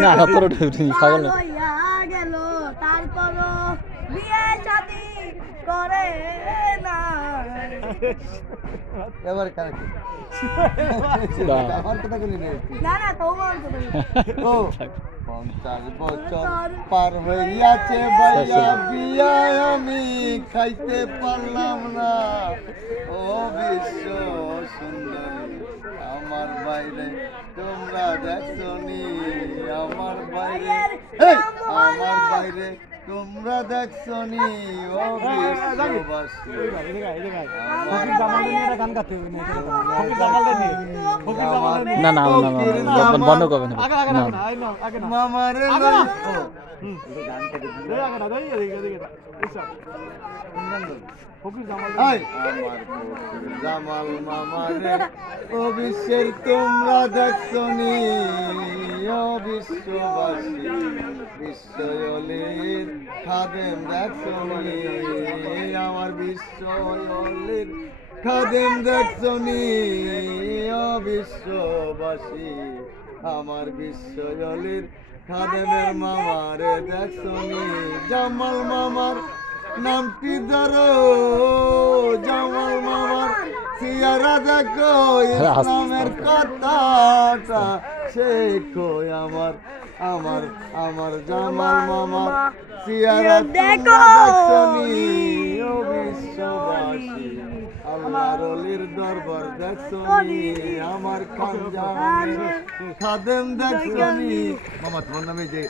না তোর পাগল হইয়া গেল তারপরও বিয়ে শাদী করে না। এবার কারেক্ট আমার কথা বলি না না তোমার কথা ও 50 বছর পার হইয়াছে ভাইয়া বিয়া আমি খাইতে পারলাম না। ও বিশ্ব সুন্দরী আমার বাইরে তোমরা দেখছনি আমার বাইরে আমার বাইরে তোমরা দেখছনি ও বিশ্ববাসী না না বন্ধ করবে না মামারে জামাল মামারে ও বিশ্বের তোমরা দেখছনি ও বিশ্ববাসী বিশ্বলির খাদেম দেখছনি আমার বিশ্বলির খাদেম দেখছনি ও বিশ্ববাসী আমার বিশ্বলির খাদেমের মামারে দেখছনি জামাল মামার নামটি ধরো জামাল মামার সিয়ারা দেখো ইসলামের কথাটা শেখো আমার আমার আমার জামাল মামার সিয়ারা দেখো ও বিশ্ববাসী আল্লাহর ওলির দরবার দেখছনি আমার খানজানের খাদেম দেখছনি মামা তোমার নামে যে